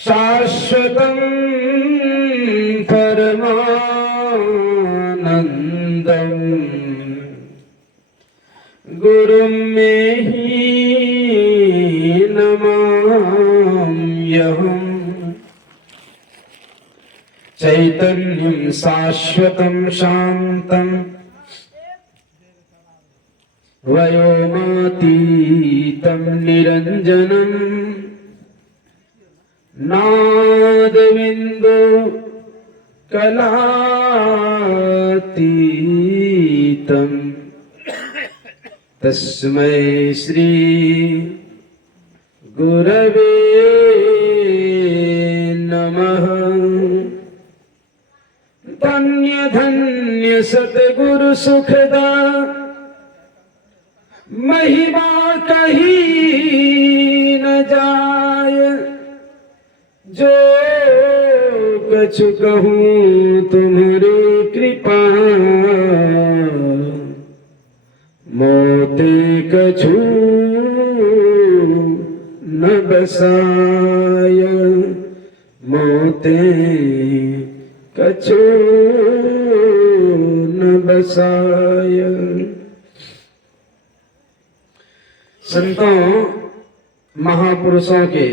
शाश्वतं परमानन्दम् गुरुं मे हि नमाम्यहम् चैतन्यं शाश्वतं शान्तं वयोमातीतं निरञ्जनं नादबिन्दु कलातीतं तस्मै श्री गुरवे नमः। धन्य धन्य सतगुरु सुखदा महिमा कही न जाय। जो कछु कहूँ तुम्हारी कृपा मोते कछु न बसाय। मोते कछु न बसाय। संतों महापुरुषों के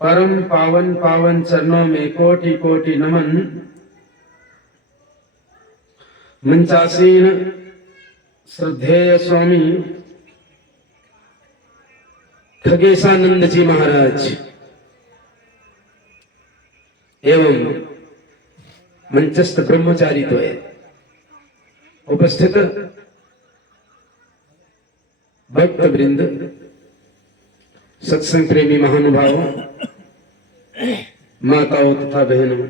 परम पावन पावन चरणों में कोटि कोटि नमन। मंचासीन श्रद्धेय स्वामी खगेशानंद जी महाराज एवं मंचस्थ ब्रह्मचारी द्वय, उपस्थित भक्त वृंद, सत्संग प्रेमी महानुभावों, माताओं तथा बहनों,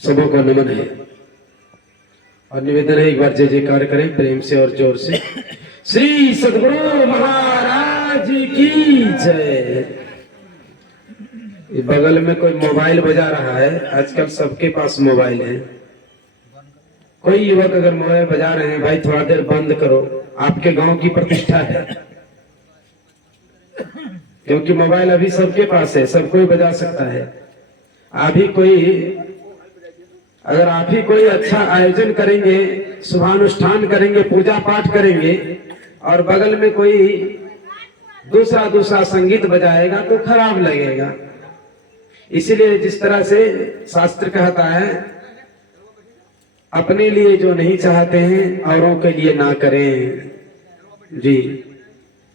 सबों को नमन है और निवेदन है एक बार जय जयकार करें प्रेम से और जोर से। श्री सद्गुरु महाराज की जय। बगल में कोई मोबाइल बजा रहा है, आजकल सबके पास मोबाइल है। कोई युवक अगर मोबाइल बजा रहे हैं, भाई थोड़ा देर बंद करो, आपके गांव की प्रतिष्ठा है। क्योंकि मोबाइल अभी सबके पास है, सब कोई बजा सकता है। अगर आप ही कोई अच्छा आयोजन करेंगे, शुभानुष्ठान करेंगे, पूजा पाठ करेंगे और बगल में कोई दूसरा संगीत बजाएगा तो खराब लगेगा। इसलिए जिस तरह से शास्त्र कहता है, अपने लिए जो नहीं चाहते हैं औरों के लिए ना करें। जी,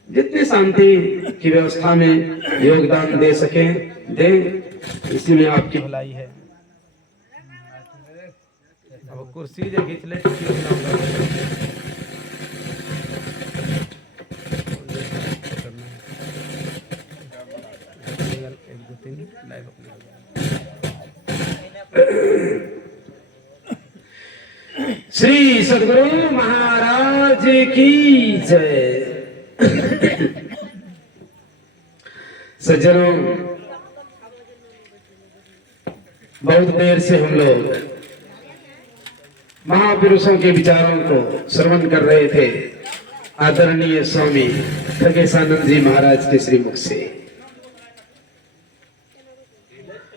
जितनी शांति की व्यवस्था में योगदान दे सकें दें, इसी में आपकी भलाई है। अब कुर्सी जो खींच ले श्री सद्गुरु महाराज की जय। सज्जनों, बहुत देर से हम लोग महापुरुषों के विचारों को श्रवण कर रहे थे आदरणीय स्वामी खगेशानंद जी महाराज के श्रीमुख से।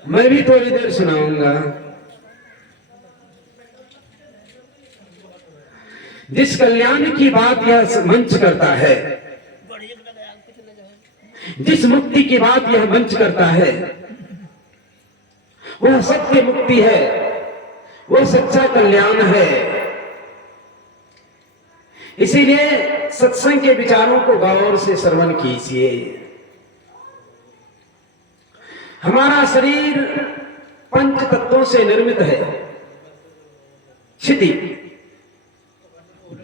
मैं भी थोड़ी देर सुनाऊंगा। जिस कल्याण की बात यह मंच करता है, जिस मुक्ति की बात यह मंच करता है, वह सत्य मुक्ति है, वो सच्चा कल्याण है। इसीलिए सत्संग के विचारों को गौर से श्रवण कीजिए। हमारा शरीर पंच तत्वों से निर्मित है। क्षिति,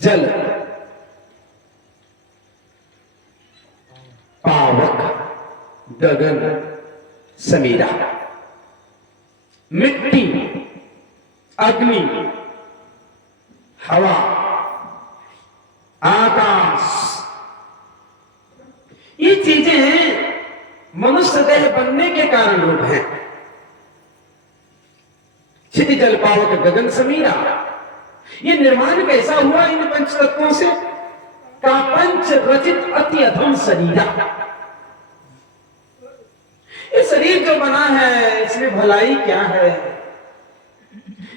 जल, पावक, गगन, समीरा, मिट्टी, अग्नि, हवा, आकाश। ये चीजें मनुष्य देह बनने के कारण रूप हैं। क्षिति, जल, पावक, गगन, समीरा। ये निर्माण कैसा हुआ इन पंच तत्वों से? का पंच रचित अति अधम शरीरा। ये शरीर जो बना है इसमें भलाई क्या है?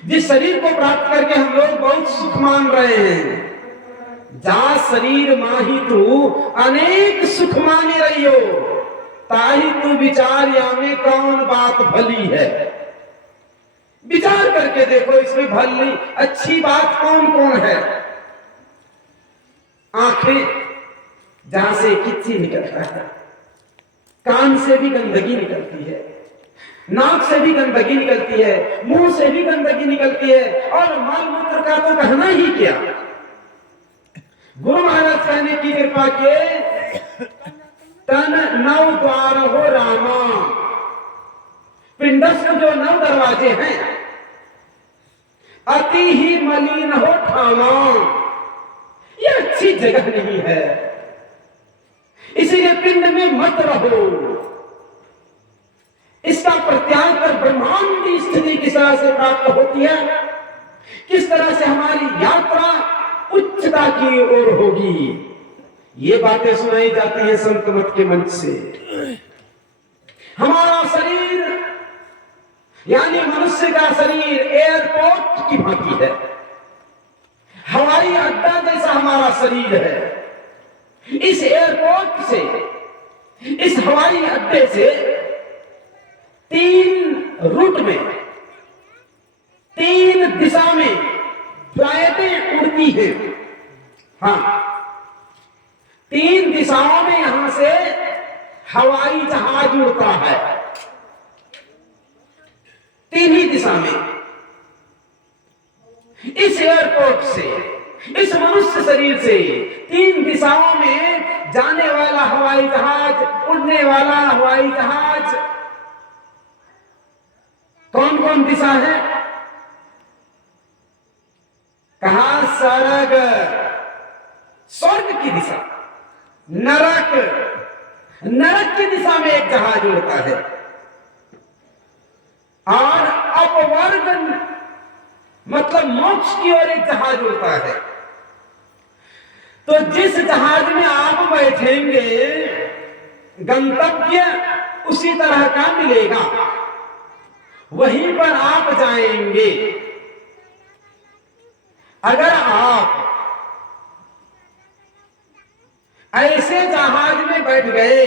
जिस शरीर को प्राप्त करके हम लोग बहुत सुख मान रहे हैं, जा शरीर माही तू अनेक सुख माने रही हो, ताही तू विचार या में कौन बात भली है। विचार करके देखो इसमें भली अच्छी बात कौन कौन है। आंखें जहां से किच्ची निकलता है, कान से भी गंदगी निकलती है, नाक से भी गंदगी निकलती है, मुंह से भी गंदगी निकलती है, और मल मूत्र का तो कहना ही क्या। गुरु महाराज कहने की कृपा के तन 9 द्वार हो रामा, पिंडस्थ जो 9 दरवाजे हैं, अति ही मलिन हो ठामा, ये अच्छी जगह नहीं है, इसीलिए पिंड में मत रहो। इसका प्रत्याग कर ब्रह्मांड की स्थिति किस तरह से प्राप्त होती है, किस तरह से हमारी यात्रा उच्चता की ओर होगी, ये बातें सुनाई जाती है संत मत के मंच से। हमारा शरीर यानी मनुष्य का शरीर एयरपोर्ट की भांति है, हवाई अड्डा जैसा हमारा शरीर है। इस एयरपोर्ट से, इस हवाई अड्डे से 3 रूट में, 3 दिशा में फ्लाइटें उड़ती हैं। हाँ, 3 दिशाओं में यहां से हवाई जहाज उड़ता है, 3 ही दिशा में। इस एयरपोर्ट से, इस मनुष्य शरीर से 3 दिशाओं में जाने वाला हवाई जहाज, उड़ने वाला हवाई जहाज, कौन कौन दिशा है? कहा स्वर्ग, स्वर्ग की दिशा, नरक, नरक की दिशा में एक जहाज उड़ता है, और अपवर्ग मतलब मोक्ष की ओर एक जहाज उड़ता है। तो जिस जहाज में आप बैठेंगे गंतव्य उसी तरह का मिलेगा, वहीं पर आप जाएंगे। अगर आप ऐसे जहाज में बैठ गए,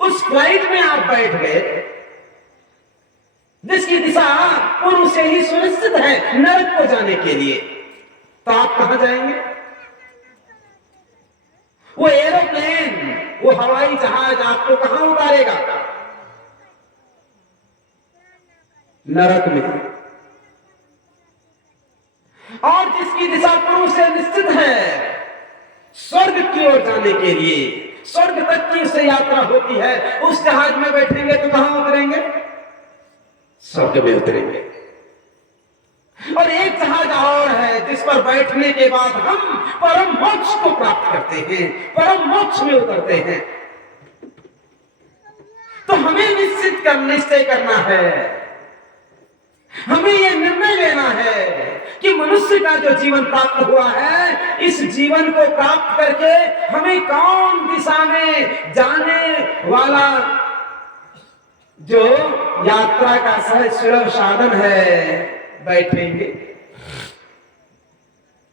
उस फ्लाइट में आप बैठ गए जिसकी दिशा पूर्व से ही सुनिश्चित है नरक को जाने के लिए, तो आप कहां जाएंगे? वो एरोप्लेन, वो हवाई जहाज आपको कहां उतारेगा? नरक में। और जिसकी दिशा पूर्व से निश्चित है स्वर्ग की ओर जाने के लिए, स्वर्ग तक की उससे यात्रा होती है, उस जहाज में बैठेंगे तो कहां उतरेंगे? स्वर्ग में उतरेंगे। और एक जहाज और है जिस पर बैठने के बाद हम परम मोक्ष को प्राप्त करते हैं, परम मोक्ष में उतरते हैं। तो हमें निश्चय करना है, हमें यह निर्णय लेना है कि मनुष्य का जो जीवन प्राप्त हुआ है, इस जीवन को प्राप्त करके हमें कौन दिशा में जाने वाला जो यात्रा का सहज सुलभ साधन है बैठेंगे।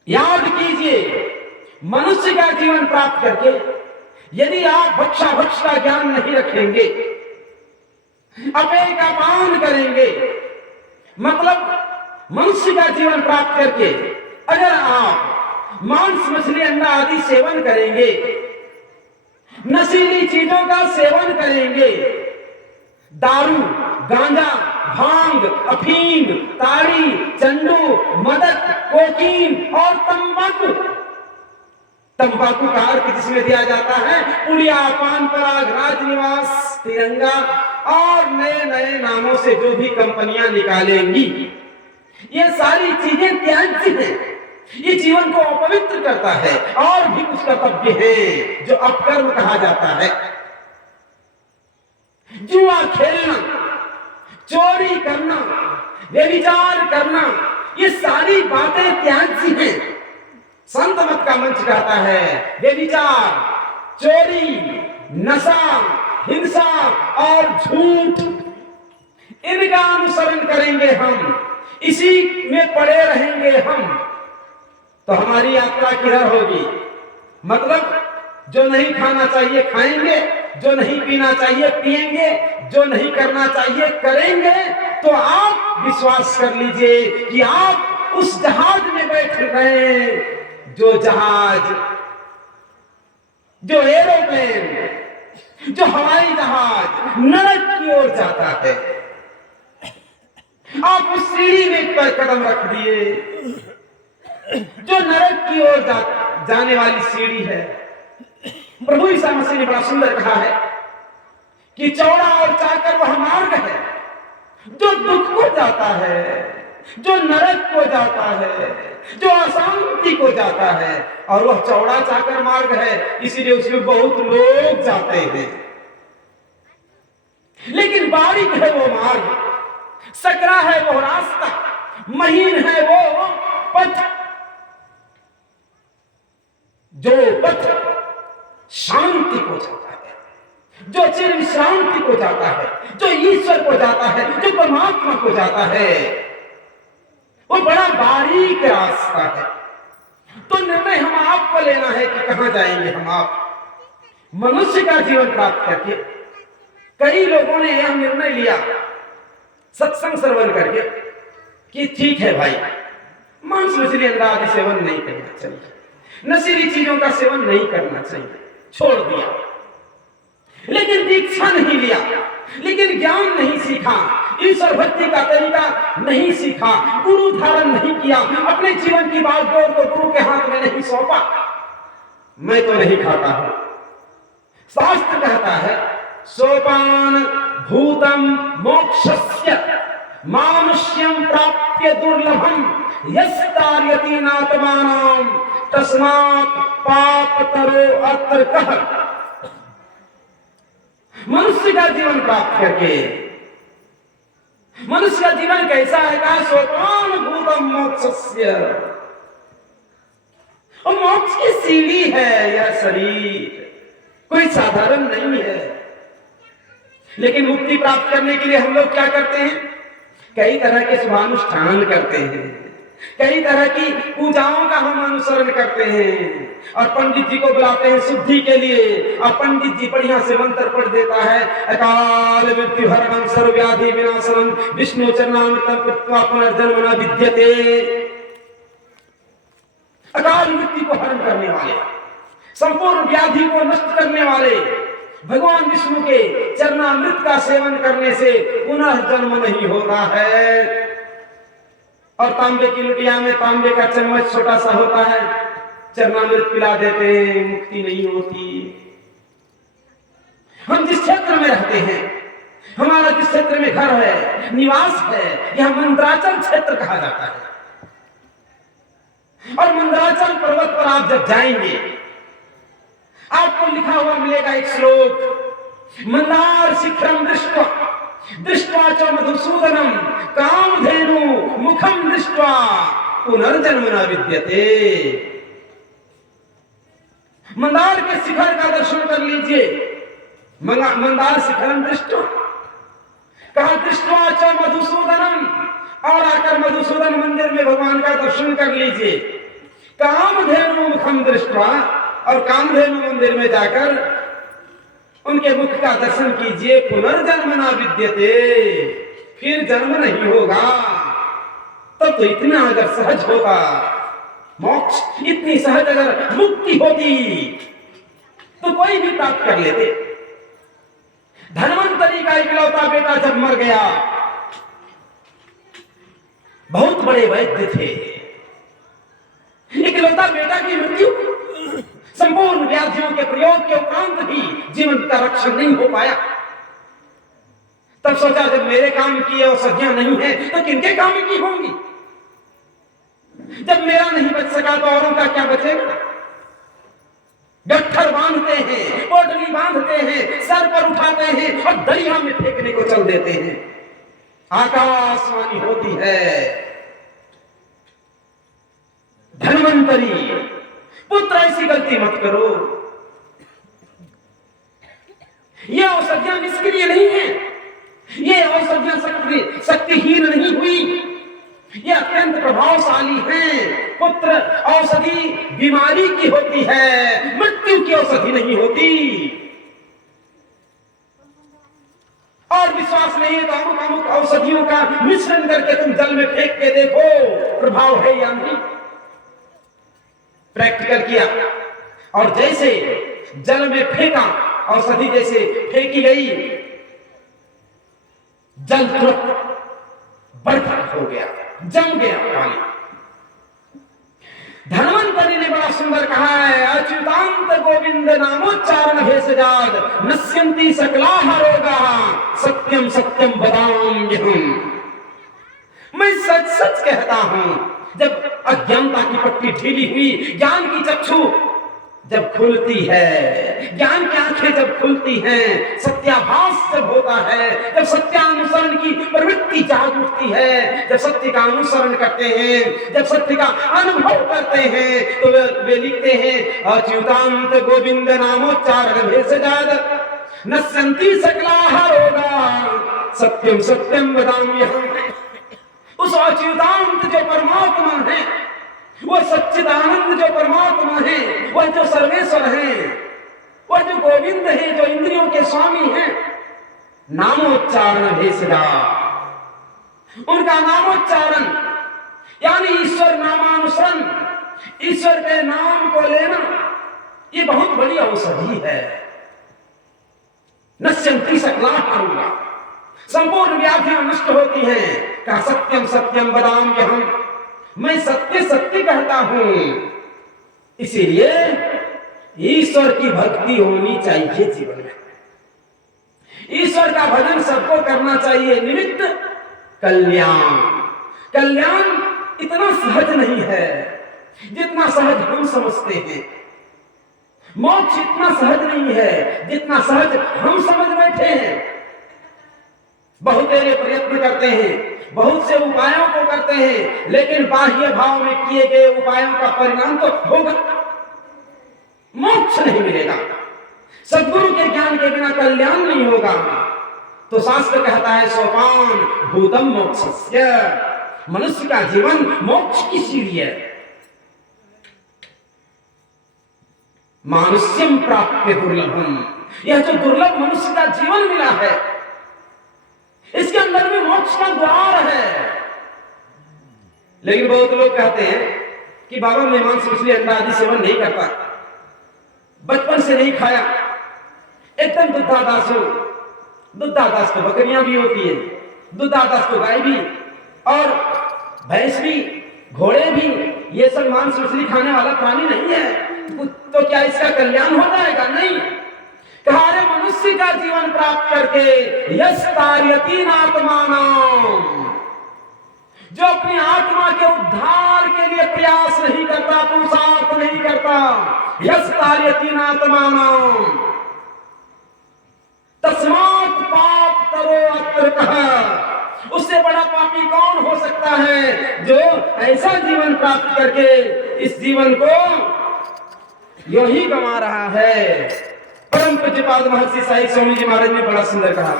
याद कीजिए, मनुष्य का जीवन प्राप्त करके यदि आप भक्षा का ज्ञान नहीं रखेंगे, अपेय का पान करेंगे, मतलब मनुष्य का जीवन प्राप्त करके अगर आप मांस मछली अंडा आदि सेवन करेंगे, नशीली चीजों का सेवन करेंगे, दारू, गांजा, भांग, अफीम, ताड़ी, चंडू, मदक, कोकीन और तंबाकू, तंबाकू का अर्थ जिसमें दिया जाता है पुड़िया, पान पराग, राजनिवास, तिरंगा और नए नए नामों से जो भी कंपनियां निकालेंगी, ये सारी चीजें त्याज्य हैं। ये जीवन को अपवित्र करता है और भी कुछ कर्तव्य है जो अपकर्म कहा जाता है। जुआ खेलना, चोरी करना, व्यभिचार करना, ये सारी बातें त्याज्य हैं। संत मत का मंच कहता है व्यभिचार, चोरी, नशा, हिंसा और झूठ, इनका अनुसरण करेंगे हम, इसी में पड़े रहेंगे हम, तो हमारी यात्रा किधर होगी? मतलब जो नहीं खाना चाहिए खाएंगे, जो नहीं पीना चाहिए पिएंगे, जो नहीं करना चाहिए करेंगे। तो आप विश्वास कर लीजिए कि आप उस जहाज में बैठ गए, जो जहाज, जो एरोप्लेन, जो हवाई जहाज नरक की ओर जाता है। आप उस सीढ़ी में पर कदम रख दिए, जो नरक की ओर जाने वाली सीढ़ी है। प्रभु ईसा मसीह ने बड़ा सुंदर कहा है कि चौड़ा और चाकर वह मार्ग है जो दुख को जाता है, जो नरक को जाता है, जो अशांति को जाता है, और वह चौड़ा चाकर मार्ग है, इसीलिए उसमें बहुत लोग जाते हैं। लेकिन बारीक है वो मार्ग, सकरा है वो रास्ता, महीन है वो पथ, जो पथ शांति को जाता है, जो चिर विश्रांति को जाता है, जो ईश्वर को जाता है, जो परमात्मा को जाता है, वो बड़ा बारीक रास्ता है। तो निर्णय हम आपको लेना है कि कहां जाएंगे हम आप। मनुष्य का जीवन प्राप्त करके कई लोगों ने यह निर्णय लिया सत्संग श्रवण करके कि ठीक है भाई, मांस मछली अंडा आदि सेवन नहीं करना चाहिए, नशीली चीजों का सेवन नहीं करना चाहिए, छोड़ दिया। लेकिन दीक्षा नहीं लिया, लेकिन ज्ञान नहीं सीखा, ईश्वर भक्ति का तरीका नहीं सीखा, गुरु धारण नहीं किया, अपने जीवन की बागडोर को गुरु के हाथ में नहीं सौंपा। मैं तो नहीं खाता हूं। शास्त्र कहता है सोपान भूतम मोक्षस्य मानुष्यम प्राप्य दुर्लभम यस्तार्यति नात्मानां तस्मात् पापतरो अतर्कः। मनुष्य का जीवन प्राप्त करके, मनुष्य का जीवन कैसा है? कहा सोपान भूतम मोक्षस्य, और मोक्ष की सीढ़ी है यह शरीर, कोई साधारण नहीं है। लेकिन मुक्ति प्राप्त करने के लिए हम लोग क्या करते हैं? कई तरह के शुभानुष्ठान करते हैं, कई तरह की पूजाओं का हम अनुसरण करते हैं, और पंडित जी को बुलाते हैं शुद्धि के लिए, और पंडित जी बढ़िया से मंत्र पढ़ देता है, अकाल मृत्यु हरणं सर्वव्याधि विनाशनं विष्णु चरणामृतं कृत्वा पुनर्जन्म न विद्यते। अकाल मृत्यु को हरण करने वाले, संपूर्ण व्याधि को नष्ट करने वाले भगवान विष्णु के चरणामृत का सेवन करने से पुनः जन्म नहीं होता है। और तांबे की लुटिया में तांबे का चम्मच छोटा सा होता है, चरणामृत पिला देते हैं, मुक्ति नहीं होती। हम जिस क्षेत्र में रहते हैं, हमारा जिस क्षेत्र में घर है, निवास है, यह मंदराचल क्षेत्र कहा जाता है। और मंदराचल पर्वत पर आप जब जाएंगे, आपको लिखा हुआ मिलेगा एक श्लोक, मंदार शिखरम दृष्ट्वा दृष्ट्वा च मधुसूदनम कामधेनु मुखम दृष्ट्वा पुनर्जन्म न विद्यते। मंदार के शिखर का दर्शन कर लीजिए, मंदार शिखरम दृष्ट्वा, कहा दृष्ट्वा च मधुसूदनम, और आकर मधुसूदन मंदिर में भगवान का दर्शन कर लीजिए। कामधेनु मुखम दृष्ट्वा, और कामधेनु मंदिर में जाकर उनके मुख का दर्शन कीजिए। पुनर्जन्म ना विद्यते, फिर जन्म नहीं होगा। तब तो इतना अगर सहज होगा मोक्ष, इतनी सहज अगर मुक्ति होती तो कोई भी प्राप्त कर लेते। धन्वंतरी का इकलौता बेटा जब मर गया, बहुत बड़े वैद्य थे, इकलौता बेटा की मृत्यु, संपूर्ण व्याधियों के प्रयोग के उपरांत भी जीवन का रक्षण नहीं हो पाया। तब सोचा जब मेरे काम की औषधियां नहीं है तो किनके काम की होंगी? जब मेरा नहीं बच सका तो औरों का क्या बचेगा? गट्ठर बांधते हैं, पोटली बांधते हैं, सर पर उठाते हैं और दरिया में फेंकने को चल देते हैं। आकाशवाणी होती है, धन्वंतरी पुत्र ऐसी गलती मत करो। ये औषधियां निष्क्रिय नहीं है, ये औषधियां शक्तिहीन नहीं हुई, ये अत्यंत प्रभावशाली हैं। पुत्र औषधि बीमारी की होती है, मृत्यु की औषधि नहीं होती। और विश्वास नहीं है तो अमुक अमुक औषधियों का मिश्रण करके तुम जल में फेंक के देखो, प्रभाव है या नहीं। प्रैक्टिकल किया और जैसे जल में फेंका, औषधि जैसे फेंकी गई, जल तुरंत बर्फ हो गया, जम गया पानी। धन्वंतरि ने बड़ा सुंदर कहा है, अच्युतांत गोविंद नामोच्चारण भेषजाद नश्यन्ति सकलाः रोगाः सत्यम सत्यम वदाम्यहम्। मैं सच सच कहता हूं, जब अज्ञानता की पट्टी ढीली हुई, ज्ञान की चक्षु जब खुलती है, ज्ञान की आंखें जब खुलती हैं, सत्याभास जब होता है, जब सत्यानुसरण की प्रवृत्ति जाग उठती है, जब सत्य का अनुसरण करते हैं, जब सत्य का अनुभव करते हैं, तो वे लिखते हैं अच्युतांत गोविंद नामोच्चारण भेषजाद नश्यन्ति सकलाः रोगाः सत्यम सत्यम वदाम्यहम्। उस अच्युतांत जो परमात्मा है, वो सच्चिदानंद जो परमात्मा है, वह जो सर्वेश्वर है, वह जो गोविंद है, जो इंद्रियों के स्वामी हैं, नामोच्चारण भेषजाद, उनका नामोच्चारण यानी ईश्वर नामानुसरण, ईश्वर के नाम को लेना, ये बहुत बड़ी औषधि है। नश्यन्ति सकलाः रोगाः, संपूर्ण व्याधियां नष्ट होती हैं। कहा सत्यम सत्यम वदाम्यहम्, मैं सत्य सत्य कहता हूं। इसीलिए ईश्वर की भक्ति होनी चाहिए जीवन में, ईश्वर का भजन सबको करना चाहिए। निमित्त कल्याण, कल्याण इतना सहज नहीं है जितना सहज हम समझते हैं। मोक्ष इतना सहज नहीं है जितना सहज हम समझ बैठे हैं। बहुतेरे प्रयत्न करते हैं, बहुत से उपायों को करते हैं, लेकिन बाह्य भाव में किए गए उपायों का परिणाम तो होगा, मोक्ष नहीं मिलेगा। सद्गुरु के ज्ञान के बिना कल्याण नहीं होगा। तो शास्त्र कहता है सोपान भूतम मोक्षस्य, मनुष्य का जीवन मोक्ष की सीढ़ी है। मानुष्यम प्राप्य दुर्लभम, यह जो दुर्लभ मनुष्य का जीवन मिला है, इसके अंदर में मोक्ष का द्वार है। लेकिन बहुत लोग कहते हैं कि बाबा मैं मांस मछली अंडा आदि सेवन नहीं करता, बचपन से नहीं खाया, एकदम दुग्धादास हूं। दुग्धादास तो बकरियां भी होती है, दुग्धादास तो गाय भी और भैंस भी, घोड़े भी, ये सब मांस मछली खाने वाला प्राणी नहीं है। तो क्या इसका कल्याण हो जाएगा? नहीं। कहा रे मनुष्य का जीवन प्राप्त करके यस तार्यति नात्मानां, जो अपनी आत्मा के उद्धार के लिए प्रयास नहीं करता, पुरुषार्थ नहीं करता, यस तार्यति नात्मानां तस्मात् पाप तरो अत्र कहा। उससे बड़ा पापी कौन हो सकता है जो ऐसा जीवन प्राप्त करके इस जीवन को यूं ही गंवा रहा है। परम पूज्यपाद महर्षि साईं स्वामी जी महाराज ने बड़ा सुंदर कहा,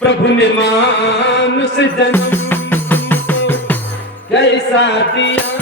प्रभु ने मानुष जन्म कैसा दिया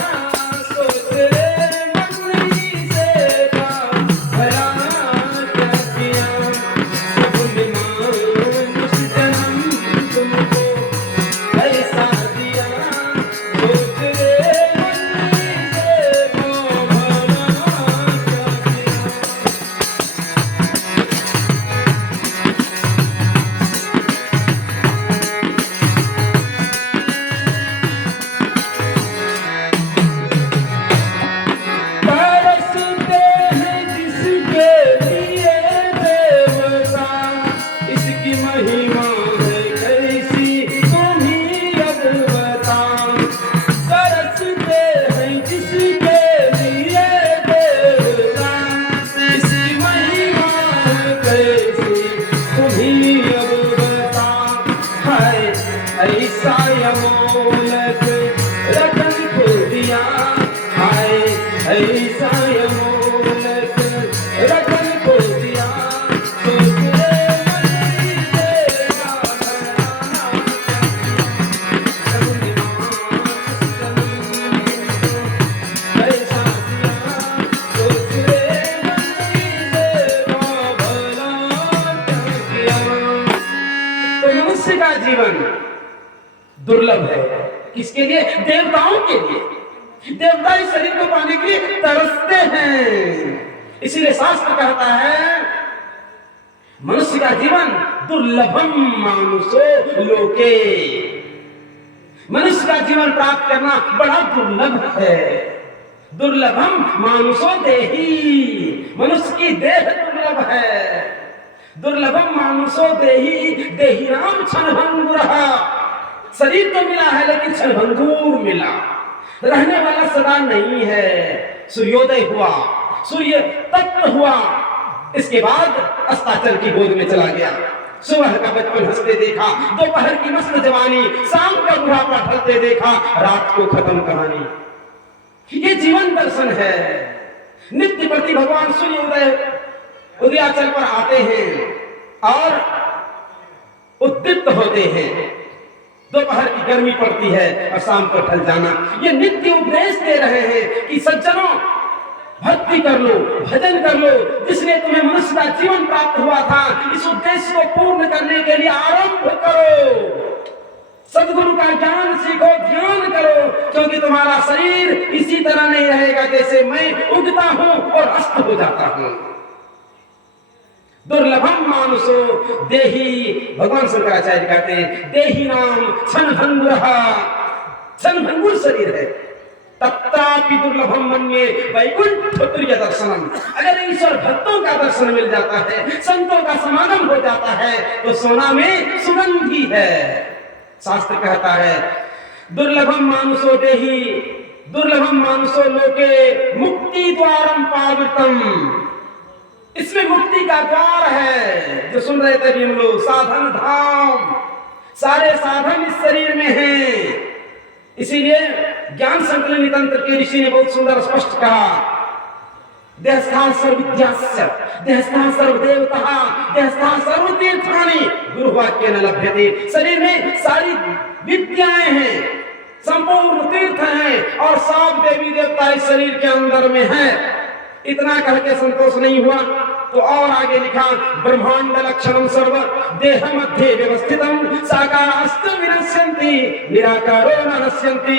दुर्लभ है। किसके लिए? देवताओं के लिए। देवता इस शरीर को पाने के लिए तरसते हैं। इसीलिए शास्त्र कहता है मनुष्य का जीवन दुर्लभम मानुषो लोके, मनुष्य का जीवन प्राप्त करना बड़ा दुर्लभ है। दुर्लभम मानुषो देही, मनुष्य की देह दुर्लभ है। दुर्लभम मानुषो देही, देही नाम क्षणभंगुरः, शरीर तो मिला है लेकिन क्षणभंगुर मिला, रहने वाला सदा नहीं है। सूर्योदय हुआ, सूर्य तप्त हुआ, इसके बाद अस्ताचल की गोद में चला गया। सुबह का बचपन हंसते देखा, दोपहर की मस्त जवानी, शाम का बुढ़ापा ढलते देखा, रात को खत्म कहानी। ये जीवन दर्शन है। नित्य प्रति भगवान सूर्योदय उदयाचल पर आते हैं और उद्दीप्त होते हैं। दोपहर की गर्मी पड़ती है और शाम को ढल जाना। ये नित्य उपदेश दे रहे हैं कि सज्जनों, भक्ति कर लो, भजन कर लो, जिसने तुम्हें मनुष्य का जीवन प्राप्त हुआ था, इस उद्देश्य को पूर्ण करने के लिए आरंभ करो। सद्गुरु का ज्ञान सीखो, ध्यान करो, क्योंकि तुम्हारा शरीर इसी तरह नहीं रहेगा जैसे मैं उगता हूं और अस्त हो जाता हूं। दुर्लभम मानुषो देही, भगवान शंकराचार्य कहते हैं देही नाम क्षणभंगुरः, क्षणभंगुर शरीर है। तत्रापि दुर्लभम मन्ये वैकुंठ तुर्य दर्शनम, अगर ईश्वर भक्तों का दर्शन मिल जाता है, संतों का समागम हो जाता है, तो सोना में सुगंधी है। शास्त्र कहता है दुर्लभम मानुषो देही, दुर्लभम मानुषो लोके, मुक्ति द्वारम पावित्रम, इसमें मुक्ति का द्वार है। जो सुन रहे थे भी हम लोग, साधन धाम, सारे साधन इस शरीर में हैं। इसीलिए ज्ञान संकलनी तंत्र के ऋषि ने बहुत सुंदर स्पष्ट कहा, देहस्थान सर्वविद्यास्य, देहस्थान सर्वदेवतः, देहस्थान सर्वतीर्थानि, गुरुवाक्य न लभ्यते। शरीर में सारी विद्याएं हैं, संपूर्ण तीर्थ हैं और सब देवी देवता इस शरीर के अंदर में है। इतना करके संतोष नहीं हुआ तो और आगे लिखा, ब्रह्मांड लक्षणम सर्व देह मध्य व्यवस्थितम साकारास्त विनश्यन्ति निराकारो न नश्यन्ति।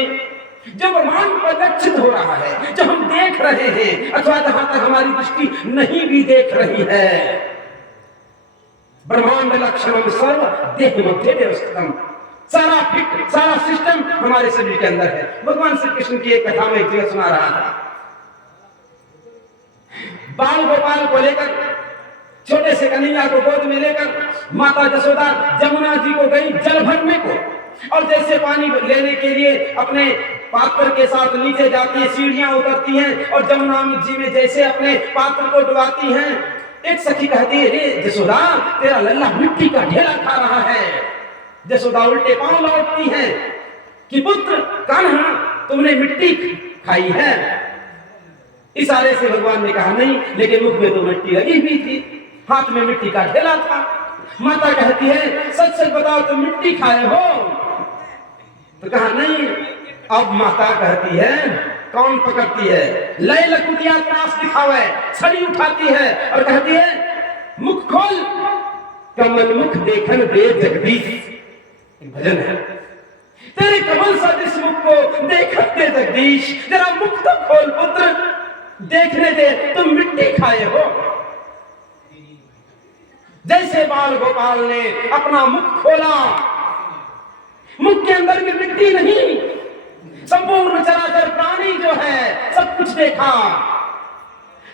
जो ब्रह्मांड परिलक्षित हो रहा है, जो हम देख रहे हैं, अथवा जहां तक हमारी दृष्टि नहीं भी देख रही है, ब्रह्मांड लक्षणम सर्व देह मध्य व्यवस्थितम, सारा फिट, सारा सिस्टम हमारे शरीर के अंदर है। भगवान श्री कृष्ण की एक कथा में एक जगह सुना रहा था। बाल गोपाल को लेकर, छोटे से कन्हैया को गोद में लेकर माता जसोदा जमुना जी को गई जल भरने को, और जैसे पानी लेने के लिए अपने पात्र के साथ नीचे जाती है, सीढ़ियां उतरती हैं और जमुना जी में जैसे अपने पात्र को डुबाती हैं, एक सखी कहती है, रे जसोदा, तेरा लल्ला मिट्टी का ढेला खा रहा है। जसोदा उल्टे पांव लौटती है कि पुत्र कान्हा, तुमने मिट्टी खाई है। इशारे से भगवान ने कहा नहीं, लेकिन मुख में तो मिट्टी लगी हुई थी, हाथ में मिट्टी का ढेला था। माता कहती है, सच सच बताओ तुम मिट्टी खाए हो? तो कहा नहीं। अब माता कहती है, कौन पकड़ती है, लय लकुटिया त्रास दिखावे, छड़ी उठाती है और कहती है, मुख खोल, कमल मुख देखन दे जगदीश। भजन है, तेरे कमल सदृश मुख को देखन दे जगदीश, जरा मुख तो खोल पुत्र, देखने दे, तुम मिट्टी खाए हो। जैसे बाल गोपाल ने अपना मुख खोला, मुख के अंदर में मिट्टी नहीं, संपूर्ण चराचर प्राणी जो है सब कुछ देखा,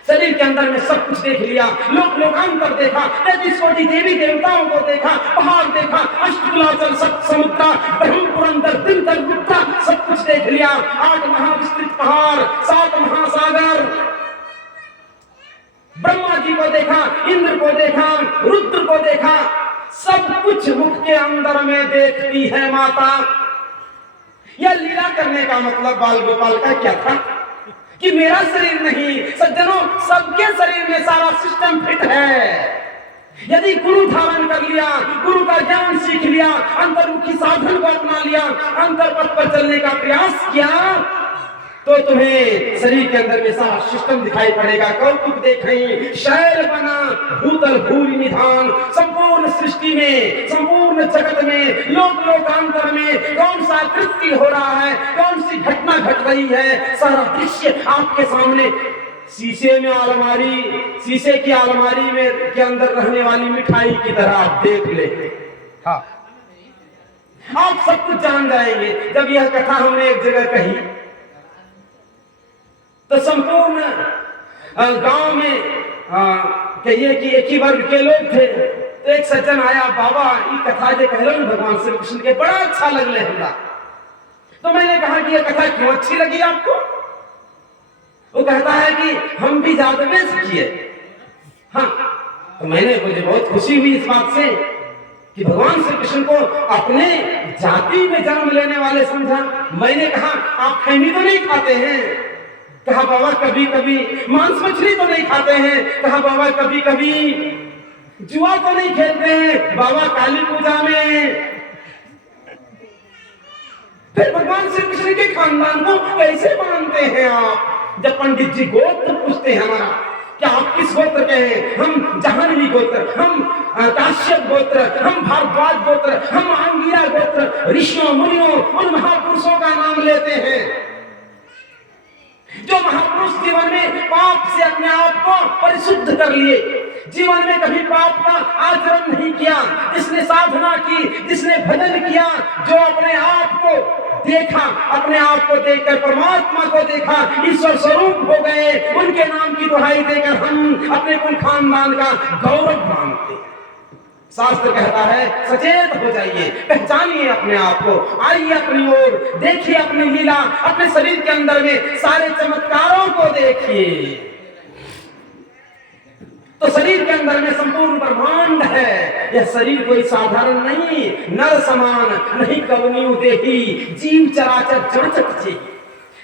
शरीर के अंदर में सब कुछ देख लिया, लोक लोकांतर देखा, 33 कोटि देवी देवताओं को देखा, पहाड़ देखा, अष्टकुलाचल सप्त समुद्र, ब्रह्मपुरंदर दिनकर गुप्ता, सब कुछ देख लिया। 8 महाविस्तृत पहाड़, 7 महासागर, ब्रह्मा जी को देखा, इंद्र को देखा, रुद्र को देखा, सब कुछ मुख के अंदर में देखती है माता। यह लीला करने का मतलब बाल गोपाल का क्या था कि मेरा शरीर नहीं, सज्जनों सबके शरीर में सारा सिस्टम फिट है। यदि गुरु धारण कर लिया, गुरु का ज्ञान सीख लिया, अंतर्मुखी साधन को अपना लिया, अंतर पथ पर चलने का प्रयास किया, तो तुम्हें शरीर के अंदर में सारा सिस्टम दिखाई पड़ेगा। कौतुक देखें, शैल बना भूतल भूरि निधान, संपूर्ण संपूर्ण सृष्टि में, संपूर्ण जगत में, लोक लोकांतर में कौन सा कृत्य हो रहा है, कौन सी घटना घट रही है, सारा दृश्य आपके सामने। शीशे में अलमारी, शीशे की अलमारी में के अंदर रहने वाली मिठाई की तरह आप देख ले, हाँ, आप सब कुछ जान जाएंगे। जब यह कथा हमने एक जगह कही तो संपूर्ण गांव में कहिए कि एक ही वर्ग के लोग थे। तो एक सज्जन आया, बाबा ये कथा जो कहलो ना भगवान श्री कृष्ण के, बड़ा अच्छा लगले हमरा। तो मैंने कहा कि यह कथा क्यों अच्छी लगी आपको? वो कहता है कि हम भी ज्यादा में किए। हाँ, तो मुझे बहुत खुशी हुई इस बात से कि भगवान श्री कृष्ण को अपने जाति में जन्म लेने वाले समझा। मैंने कहा आप खैनी तो नहीं खाते हैं? कहा बाबा कभी कभी। मांस मछली तो नहीं खाते हैं? कहा बाबा कभी कभी। जुआ तो नहीं खेलते हैं? बाबा काली पूजा में। फिर भगवान श्री कृष्ण के खानदान को कैसे मानते हैं आप? जब पंडित जी गोत्र पूछते हैं हमारा, क्या आप किस गोत्र के हैं? हम जाह्नवी गोत्र, हम काश्यप गोत्र, हम भारद्वाज गोत्र, हम अंगिरा गोत्र। ऋषियों मुनियों उन महापुरुषों का नाम लेते हैं जो महापुरुष जीवन में पाप से अपने आप को परिशुद्ध कर लिए, जीवन में कभी पाप का आचरण नहीं किया, जिसने साधना की, जिसने भजन किया, जो अपने आप को देखा, अपने आप को देखकर परमात्मा को देखा, ईश्वर स्वरूप हो गए। उनके नाम की दुहाई देकर हम अपने कुल खानदान का गौरव मानते हैं। शास्त्र कहता है सचेत हो जाइए, पहचानिए अपने आप को, आइए अपनी ओर, देखिए अपनी लीला, अपने शरीर के अंदर में सारे चमत्कारों को देखिए। तो शरीर के अंदर में संपूर्ण ब्रह्मांड है। यह शरीर कोई साधारण नहीं, नर समान नहीं कवनियों देही, जीव चराचर चरचक जी।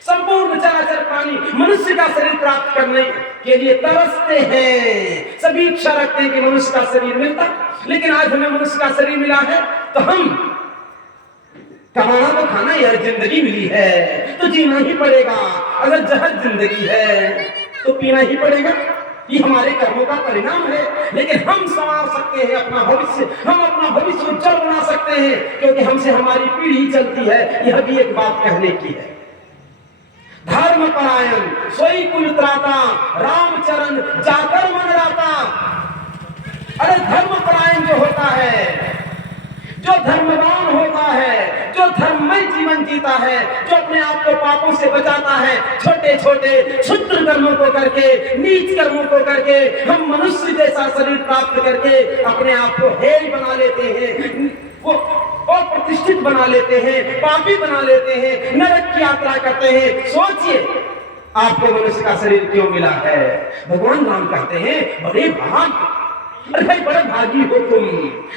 संपूर्ण चराचर प्राणी मनुष्य का शरीर प्राप्त करने के लिए तरसते हैं। सभी इच्छा रखते हैं कि मनुष्य का शरीर मिलता, लेकिन आज हमें मनुष्य का शरीर मिला है तो हम कमाना तो खाना, यार जिंदगी मिली है तो जीना ही पड़ेगा। अगर जहर जिंदगी है तो पीना ही पड़ेगा। ये हमारे कर्मों का परिणाम है, लेकिन हम संवार सकते हैं अपना भविष्य, हम अपना भविष्य उज्जवल बना सकते हैं, क्योंकि हमसे हमारी पीढ़ी चलती है। यह भी एक बात कहने की है। धर्म परायण सोई कुल त्राता, रामचरण जाकर मन राता। अरे धर्म परायण जो होता है, जो धर्मवान होता है, जो धर्ममय जीवन जीता है, जो अपने आप को पापों से बचाता है, छोटे छोटे क्षुद्र कर्मों को करके, नीच कर्मों को करके, हम मनुष्य जैसा शरीर प्राप्त करके अपने आप को हेय बना लेते हैं, वो अप्रतिष्ठित बना लेते हैं, पापी बना लेते हैं, नरक की यात्रा करते हैं। सोचिए आपको मनुष्य का शरीर क्यों मिला है? भगवान राम कहते हैं बड़े भाग, अरे भाई बड़े भागी हो तुम,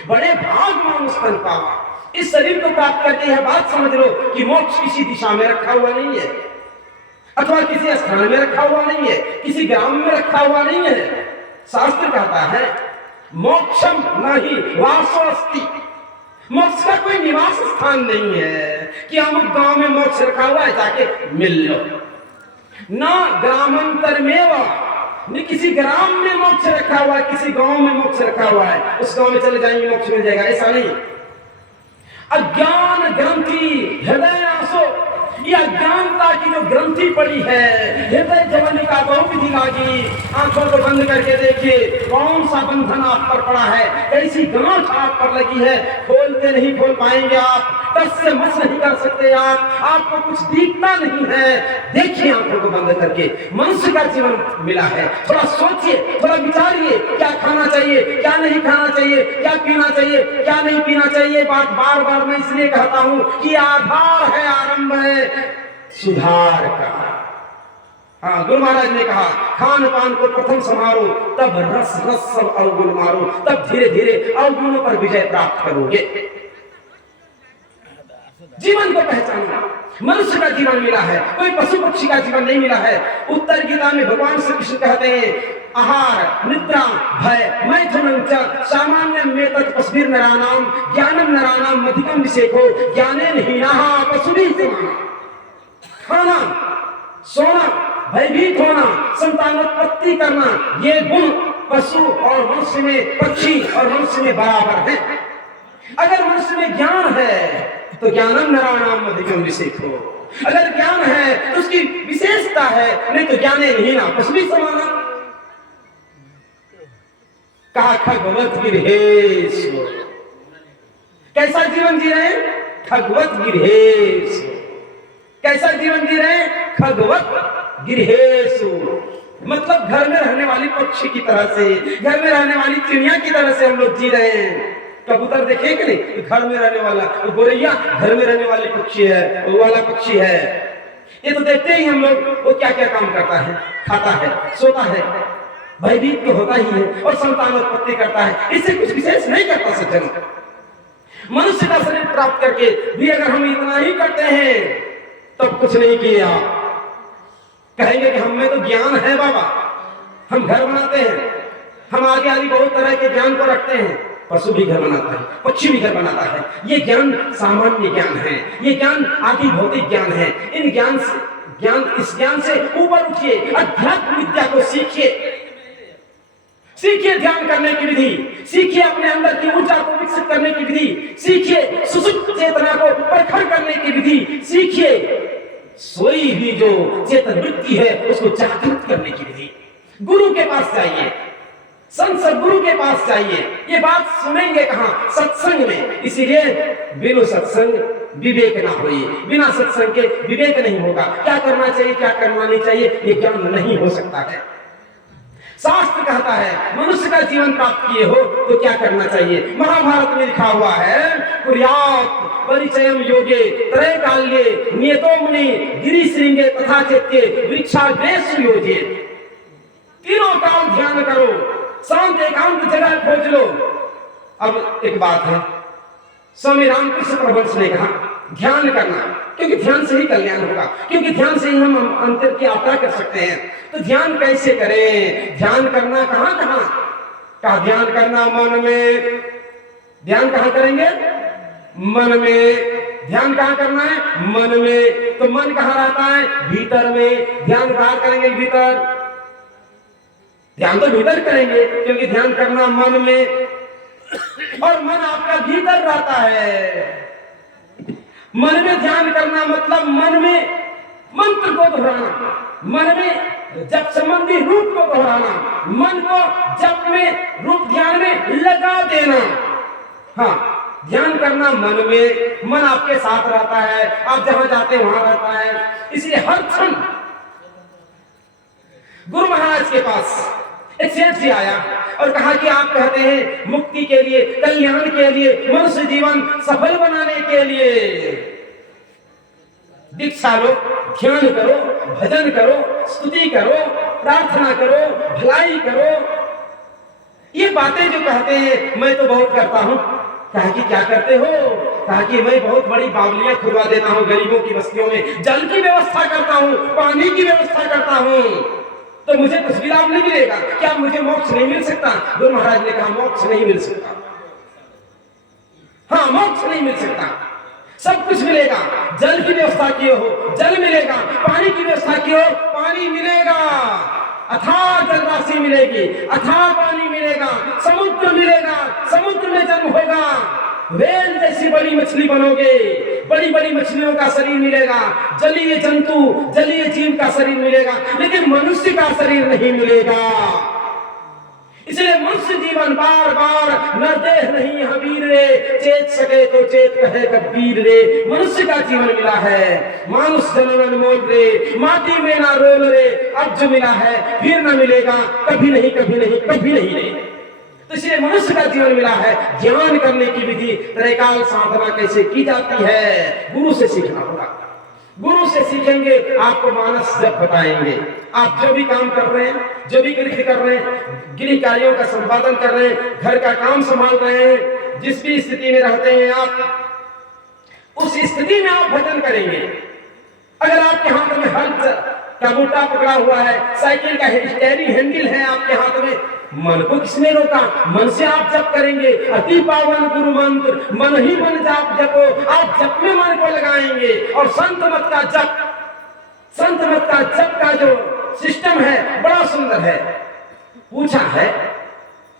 बड़े भाग मानुष तन पावा। इस शरीर को प्राप्त करके यह बात समझ लो कि मोक्ष किसी दिशा में रखा हुआ नहीं है, अथवा किसी स्थान में रखा हुआ नहीं है, किसी ग्राम में रखा हुआ नहीं है। शास्त्र कहता है मोक्षम नहीं वासो अस्ति। मोक्ष का कोई निवास स्थान नहीं है कि अमुक गांव में मोक्ष रखा हुआ है जाके मिल लो। ना ग्रामांतर में नहीं किसी ग्राम में मोक्ष रखा हुआ है, किसी गांव में मोक्ष रखा हुआ है, उस गांव में चले जाएंगे मोक्ष मिल जाएगा, ऐसा नहीं। अज्ञान ग्रंथि हृदय आसो, ये अज्ञानता की जो ग्रंथि पड़ी है, हृदय जवानी का बहुविधि लागी। आंखों को बंद करके देखिए कौन सा बंधन आप पर पड़ा है, कैसी गांठ आप पर लगी है। खोलते नहीं खोल पाएंगे आप, टस से मस नहीं कर सकते आप, आपको कुछ दिखता नहीं है। देखिए आंखों को बंद करके, मनुष्य का जीवन मिला है। थोड़ा सोचिए, थोड़ा विचारिए, क्या खाना चाहिए, क्या नहीं खाना चाहिए, क्या पीना चाहिए, क्या नहीं पीना चाहिए। बात बार बार मैं इसलिए कहता हूं कि आधार है, आरंभ है सुधार का। हाँ, गुरु महाराज ने कहा खान पान को प्रथम संभालो, तब रस रस सब अवगुण मारो, तब धीरे धीरे अवगुणों पर विजय प्राप्त करोगे। जीवन को पहचानना, मनुष्य का जीवन मिला है, कोई पशु पक्षी का जीवन नहीं मिला है। उत्तर गीता में भगवान श्री कृष्ण कहते हैं आहार निद्रा भय मैथुनं च सामान्यं मेतत् पशुभिः नराणां ज्ञानं नराणां अधिकं विशेषो ज्ञानेन हीनाः पशुभिः समानाः। खाना, सोना, भयभीत होना, संतानोत्पत्ति करना, ये गुण पशु और मनुष्य में, पक्षी और मनुष्य में बराबर है। अगर मनुष्य में ज्ञान है तो ज्ञानम नराणाम अधिकम विशेषो, अगर ज्ञान है तो उसकी विशेषता है, नहीं तो ज्ञाने नहीं ना पशु भी समाना। कहा खगवत गिरहेश, कैसा जीवन जी रहे? खगवत गिरहेश। कैसा जीवन जी रहे? खगवत गिरहेश, मतलब घर में रहने वाली पक्षी की तरह से, घर में रहने वाली चिड़िया की तरह से हम लोग जी रहे हैं। कबूतर देखे कि नहीं, घर में रहने वाला, गोरैया घर में रहने वाली पक्षी है, वो वाला पक्षी है। ये तो देखते ही हम लोग, वो क्या क्या काम करता है, खाता है, सोता है, भयभीत तो होता ही है और संतानोत्पत्ति करता है। इससे कुछ विशेष नहीं करता सज्जन। मनुष्य का शरीर प्राप्त करके भी अगर हम इतना ही करते हैं तब कुछ नहीं किया। कहेंगे कि हम में तो ज्ञान है बाबा, हम घर बनाते हैं, हम आगे आगे बहुत तरह के ज्ञान को रखते हैं। पशु भी घर बनाता है, पक्षी भी घर बनाता है। ये ज्ञान सामान्य ज्ञान है, ये ज्ञान आदि भौतिक ज्ञान है। इन ज्ञान से, इस ज्ञान से ऊपर उठिए, अध्यात्म विद्या को सीखिए, सीखिए ध्यान करने की विधि, सीखिए अपने अंदर की ऊर्जा को विकसित करने की विधि, सीखिए सुसुप्त चेतना को प्रखर करने की विधि, सीखिए सोई हुई जो चेतन वृत्ति है उसको जागृत करने की विधि। गुरु के पास जाइए, संत सद्गुरु के पास चाहिए। ये बात सुनेंगे कहां? सत्संग में। इसीलिए बिनु सत्संग विवेक ना होइए, बिना सत्संग के विवेक नहीं होगा। क्या करना चाहिए, क्या करना नहीं चाहिए, ये ज्ञान नहीं हो सकता है। शास्त्र कहता है मनुष्य का जीवन प्राप्त किए हो तो क्या करना चाहिए। महाभारत में लिखा हुआ है, कुर्यात् परिचयम योगे त्रैकाल्ये नियतो मुनि गिरिशृंगे तथा चैत्ये वृक्षाग्रेषु योजे। तीनों काल ध्यान करो, शांत एकांत जगह खोज लो। अब एक बात है, स्वामी रामकृष्ण परमहंस ने कहा ध्यान करना, क्योंकि ध्यान से ही कल्याण होगा, क्योंकि ध्यान से ही हम अंतर की यात्रा कर सकते हैं। तो ध्यान कैसे करें? ध्यान करना कहां कहां? कहा ध्यान करना मन में। ध्यान कहां करेंगे? मन में। ध्यान कहां करना है? मन में। तो मन कहां रहता है? भीतर में। ध्यान कहां करेंगे? भीतर। ध्यान तो भीतर करेंगे, क्योंकि ध्यान करना मन में, और मन आपका भीतर रहता है। मन में ध्यान करना मतलब मन में मंत्र को दोहराना, मन में जप संबंधी रूप को दोहराना, मन को जप में, रूप ध्यान में लगा देना। हाँ, ध्यान करना मन में, मन आपके साथ रहता है, आप जहां जाते हैं वहां रहता है। इसलिए हर क्षण गुरु महाराज के पास एक सेठ जी आया और कहा कि आप कहते हैं मुक्ति के लिए, कल्याण के लिए, मनुष्य जीवन सफल बनाने के लिए दीक्षा लो, ध्यान करो, भजन करो, स्तुति करो, प्रार्थना करो, भलाई करो। ये बातें जो कहते हैं मैं तो बहुत करता हूं। कहा कि क्या करते हो? कहा कि मैं बहुत बड़ी बावलियां खुदवा देता हूं गरीबों की बस्तियों में, जल की व्यवस्था करता हूं, पानी की व्यवस्था करता हूं, तो मुझे कुछ भी लाभ नहीं मिलेगा। क्या मुझे मोक्ष नहीं मिल सकता? गुरु महाराज ने कहा मोक्ष नहीं मिल सकता। हाँ, मोक्ष नहीं मिल सकता, सब कुछ मिलेगा। जल की व्यवस्था किए हो, जल मिलेगा, पानी की व्यवस्था किए हो, पानी मिलेगा, अथाह जल राशि मिलेगी, अथाह पानी मिलेगा, समुद्र मिलेगा, समुद्र में जन्म होगा, वेल जैसी बड़ी मछली बनोगे, बड़ी बड़ी मछलियों का शरीर मिलेगा, जलीय जंतु, जलीय जीव का शरीर मिलेगा, लेकिन मनुष्य का शरीर नहीं मिलेगा। इसलिए मनुष्य जीवन बार बार नरदेह नहीं यहाँ वीर रे, चेत सके तो चेत कहे कबीर रे। मनुष्य का जीवन मिला है, मानुष जन्म अनमोल रे, माटी में ना रोल रे, अब जो मिला है फिर ना मिलेगा, कभी नहीं कभी नहीं कभी नहीं रे। तो इसलिए मनुष्य का जीवन मिला है। ध्यान करने की विधि, त्रैकाल साधना कैसे की जाती है, गुरु से सीखना होगा। गुरु से सीखेंगे, आपको मानस जप बताएंगे। आप जो भी काम कर रहे हैं, जो भी कृत्य कर रहे हैं, गृह कार्यों का संपादन कर रहे हैं, घर का काम संभाल रहे हैं, जिस भी स्थिति में रहते हैं आप, उस स्थिति में आप भजन करेंगे। अगर आपके हाथ में हल का बूटा पकड़ा हुआ है, साइकिल का स्टीयरिंग हैंडल है आपके हाथ में, मन को किसने रोका? मन से आप जप करेंगे। अति पावन गुरु मंत्र, मन ही मन जाप जपो। आप जप में मन को लगाएंगे और संत मत का जप, संत मत का जप का जो सिस्टम है बड़ा सुंदर है। पूछा है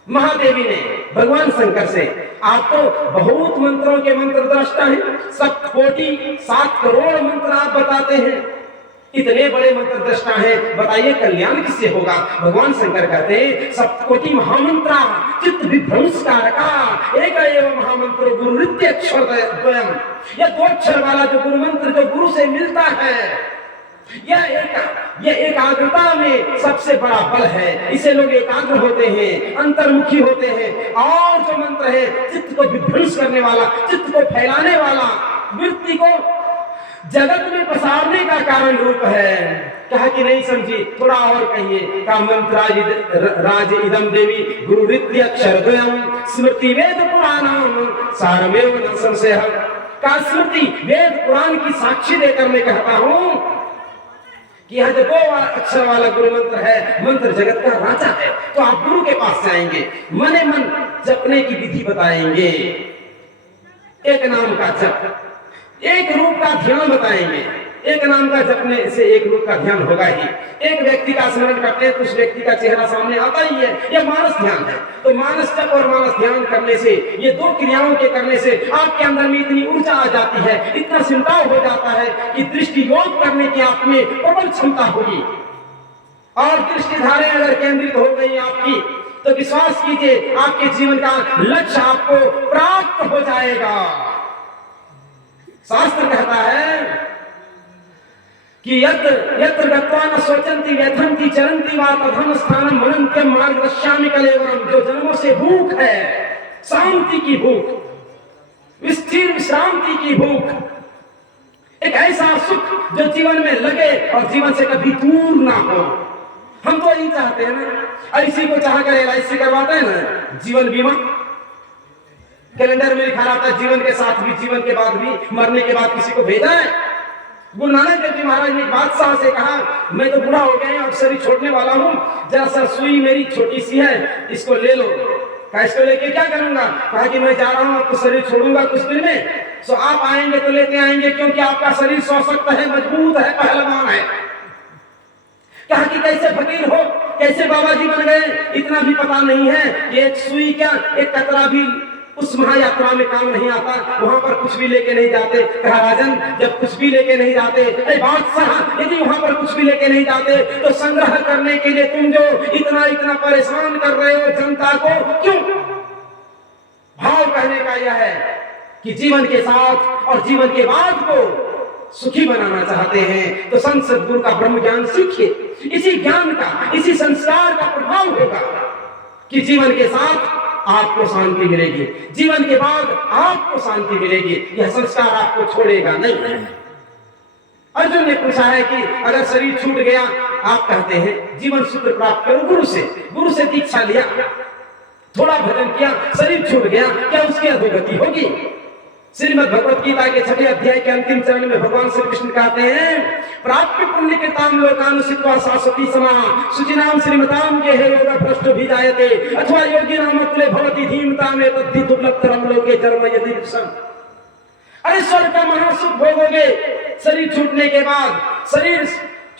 महादेवी ने भगवान शंकर से, आप तो बहुत मंत्रों के मंत्र द्रष्टा हैं, 7 करोड़ मंत्र आप बताते हैं, इतने बड़े मंत्र द्रष्टा हैं, बताइए कल्याण किससे होगा? भगवान शंकर कहते हैं 7 कोटि महामंत्रा चित्त विभ्रंशकारका एक एव महामंत्र गुरु नित्य अक्षर द्वयम। यह 2 अक्षर वाला जो गुरु मंत्र जो गुरु से मिलता है, यह एकाग्रता में सबसे बड़ा बल है। इसे लोग एकाग्र होते हैं, अंतर्मुखी होते हैं। और जो मंत्र है चित्त को विभ्रंश करने वाला, चित्त को फैलाने वाला, वृत्ति को जगत में पसारने का कारण रूप है। कहा कि नहीं समझी, थोड़ा और कहिए। का मंत्र राज इदम देवी गुरु नित्य अक्षर द्वयम स्मृति वेद पुराणम सारमेव न संशय। का स्मृति वेद पुराण की साक्षी देकर मैं कहता हूं कि यह जो 2 अक्षर वाला गुरु मंत्र है, मंत्र जगत का राजा है। तो आप गुरु के पास जाएंगे, मने मन जपने की विधि बताएंगे, एक नाम का जप, एक रूप का ध्यान बताएंगे। एक नाम का जपने से एक रूप का ध्यान होगा ही। एक व्यक्ति का स्मरण करते हैं तो उस व्यक्ति का चेहरा सामने आता ही है, यह मानस ध्यान है। तो मानस जप और मानस ध्यान करने से, ये 2 क्रियाओं के करने से आपके अंदर में इतनी ऊर्जा आ जाती है, इतना सिमटाव हो जाता है कि दृष्टि योग करने की आप में प्रबल क्षमता होगी। और दृष्टि धाराएं अगर केंद्रित हो गई आपकी, तो विश्वास कीजिए आपके जीवन का लक्ष्य आपको प्राप्त हो जाएगा। शास्त्र कहता है कि यत्र गत्वा न शोचन्ति व्यथन्ति चरन्ति वा तदहं स्थानं मनन्त्यं मार्गदर्शयामि कलेवरम। जो जन्मों से भूख है, शांति की भूख, स्थिर विश्रांति की भूख, एक ऐसा सुख जो जीवन में लगे और जीवन से कभी दूर ना हो। हम तो यही चाहते हैं ना, ऐसी को चाह कर LIC करवाते हैं ना, जीवन बीमा कैलेंडर में लिखा रहता है जीवन के साथ भी, जीवन के बाद भी, मरने के बाद किसी को भेजा है। गुरु नानक देव जी महाराज ने बादशाह से कहा, मैं तो बूढ़ा हो गया और शरीर छोड़ने वाला हूँ, जरा सा सुई मेरी छोटी सी है, इसको ले लो। कहा इसको लेके क्या करूंगा? कहा कि मैं जा रहा हूँ, आपको शरीर छोड़ूंगा कुछ दिन में, सो आप आएंगे तो लेते आएंगे, क्योंकि आपका शरीर सशक्त है, मजबूत है, पहलवान है। कहा कि कैसे फकीर हो, कैसे बाबा जी बन गए, इतना भी पता नहीं है। ये एक सुई क्या, एक कतरा भी उस महायात्रा में काम नहीं आता, वहां पर कुछ भी लेके नहीं जाते। कहा राजन, जब कुछ भी लेके नहीं जाते, बादशाह यदि वहां पर कुछ भी लेके नहीं जाते, तो संग्रह करने के लिए तुम जो इतना परेशान कर रहे हो जनता को, क्यों? भाव कहने का यह है कि जीवन के साथ और जीवन के बाद को सुखी बनाना चाहते हैं तो संत सद्गुरु का ब्रह्म ज्ञान सीखिए। इसी ज्ञान का, इसी संस्कार का प्रभाव होगा कि जीवन के साथ आपको शांति मिलेगी, जीवन के बाद आपको शांति मिलेगी। यह संस्कार आपको छोड़ेगा नहीं। अर्जुन ने पूछा है कि अगर शरीर छूट गया, आप कहते हैं जीवन सूत्र प्राप्त करो गुरु से दीक्षा लिया, थोड़ा भजन किया, शरीर छूट गया, क्या उसकी अधोगति होगी? श्रीमद् भगवत गीता के 6वें अध्याय के अंतिम चरण में भगवान श्री कृष्ण कहते हैं, प्राप्य पुण्य के ताम लोकानुसित्वा शाश्वती समा सुचिनाम श्रीमताम के हे योग भ्रष्ट भी जायते अथवा योगी नाम अतुले भवति धीमता में तद्धि दुर्लभतरम लोके जन्म यदि विषम। अरे स्वर्ग का महासुख भोगोगे शरीर छूटने के बाद, शरीर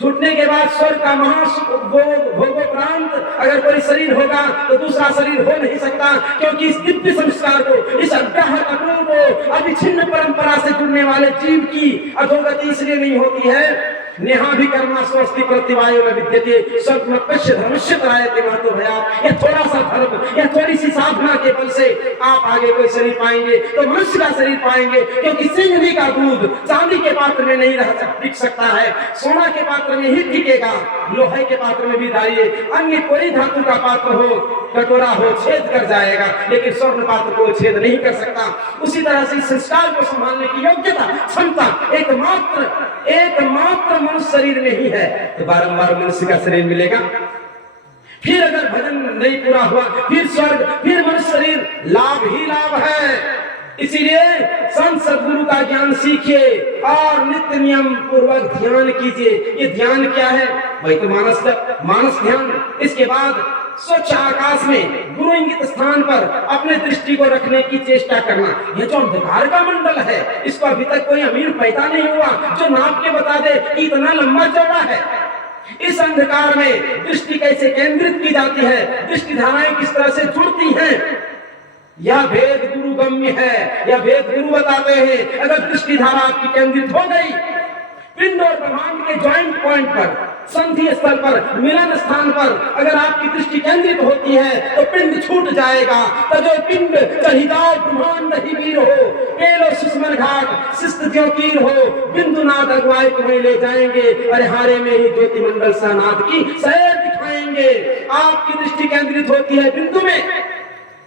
छूटने के बाद स्वर्ग का महासुख भोगोपरांत अगर कोई शरीर होगा तो दूसरा शरीर हो नहीं सकता, क्योंकि इस दिव्य संस्कार को, इस अव्याहत अटूट को, अविच्छिन्न परंपरा से जुड़ने वाले जीव की अधोगति इसलिए नहीं होती है। नेहा भी कर्मा स्वस्ति प्रतिवायो में विद्यते सर्वमत्स्य धर्मस्य त्रायते महतो भया। यह थोड़ा सा धर्म, यह थोड़ी सी साधना के बल से आप आगे कोई शरीर पाएंगे तो मनुष्य का शरीर पाएंगे, क्योंकि सिंह का दूध चांदी के पात्र में नहीं टिक सकता है, सोना के पात्र में ही टिकेगा, लोहे के पात्र में भी डालिए, अन्य कोई धातु का पात्र हो, कटोरा हो, छेद कर जाएगा, लेकिन स्वर्ण पात्र को छेद नहीं कर सकता। उसी तरह से संस्कार को संभालने की योग्यता, क्षमता एकमात्र मनुष्य शरीर में ही है। तो बारंबार मनुष्य का शरीर मिलेगा, फिर अगर भजन नहीं पूरा हुआ, फिर स्वर्ग, फिर मनुष्य शरीर, लाभ ही लाभ है। इसीलिए संत सद्गुरु का ज्ञान सीखिए और नित्य नियम पूर्वक ध्यान कीजिए। ये ध्यान क्या है? वही तो मानस ध्यान। इसके बाद स्वच्छ आकाश में गुरु इंगित स्थान पर अपने दृष्टि को रखने की चेष्टा करना। यह जो अंधकार का मंडल है, इसको अभी तक कोई अमीर पैदा नहीं हुआ जो नाप के बता दे कि इतना लंबा चौड़ा है। इस अंधकार में दृष्टि कैसे केंद्रित की जाती है, दृष्टि धाराएं किस तरह से जुड़ती हैं, यह भेद गुरु गम्य है, यह भेद गुरु बताते हैं। अगर दृष्टि धारा आपकी केंद्रित हो गई, पिंड और ब्रह्मांड के जॉइंट पॉइंट पर, संधि स्थल पर, मिलन स्थान पर अगर आपकी दृष्टि केंद्रित होती है तो पिंड छूट जाएगा। तजो पिंड चहिदाओ ब्रह्मांड ही वीर हो, केलो सुषमन घाट शिस्त ज्योतिर हो, बिंदु नाथ अगुवाई तुम्हें ले जाएंगे, अरे हारे में ही ज्योति मंडल सहनाथ की सैर दिखाएंगे। आपकी दृष्टि केंद्रित होती है बिंदु में,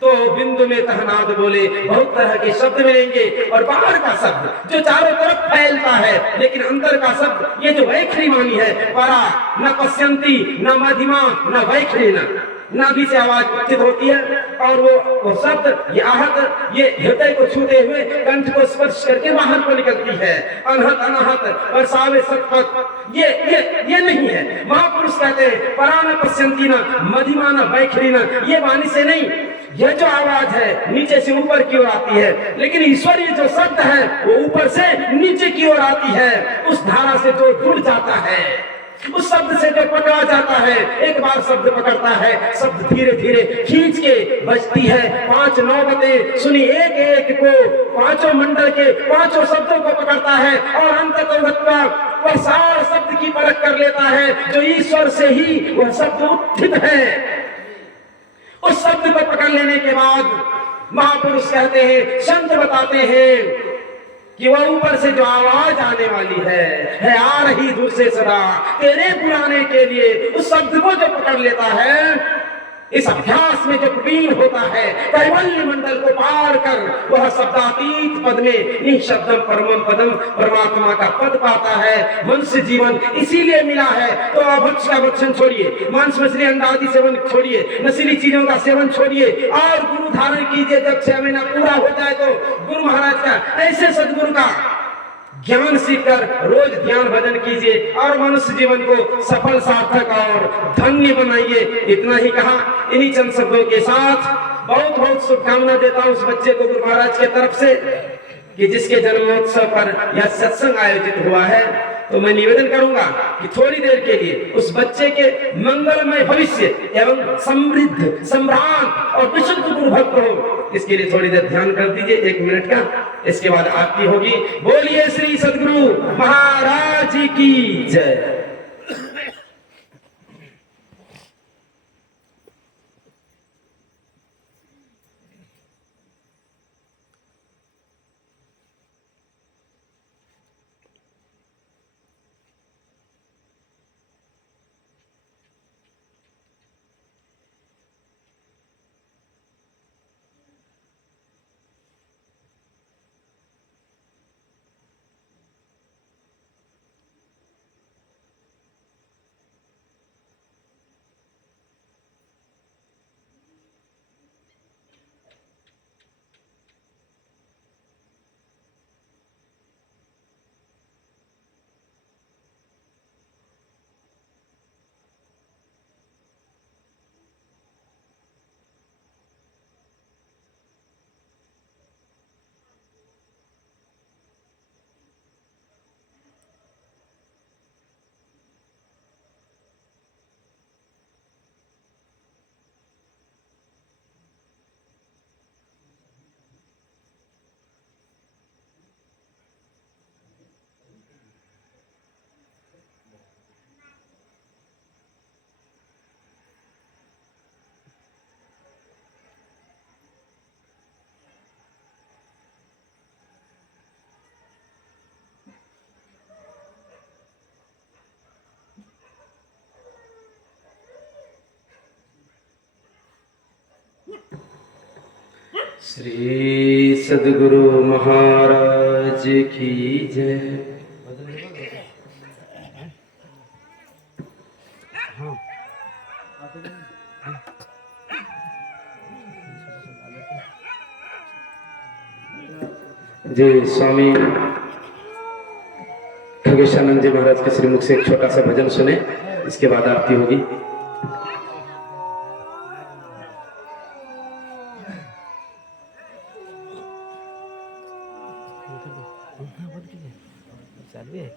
तो बिंदु में तहनाद बोले बहुत तरह के शब्द मिलेंगे, और बाहर का शब्द जो चारों तरफ फैलता है, लेकिन अंदर का शब्द ये जो वैखरी वाणी है, परा न पश्यंती न मध्यमा न वैखरी न भी से आवाज उचित होती है, और वो शब्द ये आहत ये हृदय को छूते हुए कंठ को स्पर्श करके बाहर को निकलती है। अनहत अनाहत और सावे सतपथ ये नहीं है। महापुरुष कहते हैं परा न पश्यंती न मध्यमा न वैखरी न, ये वाणी से नहीं, यह जो आवाज है नीचे से ऊपर की ओर आती है, लेकिन ईश्वरीय जो शब्द है वो ऊपर से नीचे की ओर आती है। उस धारा से जो जुड़ जाता है, उस शब्द से जो पकड़ा जाता है, एक बार शब्द पकड़ता है, शब्द धीरे धीरे खींच के बजती है। 5 नौबतें सुनी एक एक को, पांचों मंडल के पांचों शब्दों को पकड़ता है, और अंततः वह सार शब्द की परख कर लेता है जो ईश्वर से ही वह शब्द उत्थित है। उस शब्द को पकड़ लेने के बाद महापुरुष कहते हैं, संत बताते हैं कि वह ऊपर से जो आवाज आने वाली है आ रही दूर से सदा तेरे पुराने के लिए, उस शब्द को जो पकड़ लेता है, इस अभ्यास में जो प्रवीण होता है, कैवल्य मंडल को पार कर वह शब्दातीत पद में निःशब्दम परमम पदम परमात्मा का पद पाता है। मनुष्य जीवन इसीलिए मिला है। तो अभक्ष का भक्षण छोड़िए, मांस मछली अंडा आदि सेवन छोड़िए, नशीली चीजों का सेवन छोड़िए, और गुरु धारण कीजिए। जब 6 महीना पूरा हो जाए तो गुरु महाराज का ऐसे सदगुरु का ज्ञान सीखकर रोज ध्यान भजन कीजिए और मनुष्य जीवन को सफल सार्थक और धन्य बनाइए। इतना ही कहा, इन्हीं चंद शब्दों के साथ बहुत बहुत शुभकामना देता हूं उस बच्चे को गुरु महाराज की तरफ से कि जिसके जन्मोत्सव पर यह सत्संग आयोजित हुआ है। तो मैं निवेदन करूंगा कि थोड़ी देर के लिए उस बच्चे के मंगलमय भविष्य एवं समृद्ध सम्राट और विशुद्ध गुरु भक्त हो, इसके लिए थोड़ी देर ध्यान कर दीजिए 1 मिनट का। इसके बाद आरती होगी। बोलिए श्री सद्गुरु महाराज की जय। श्री सद्गुरु महाराज की जय। जी स्वामी खगेशानंद जी महाराज के श्रीमुख से एक छोटा सा भजन सुने, इसके बाद आरती होगी। चालू है।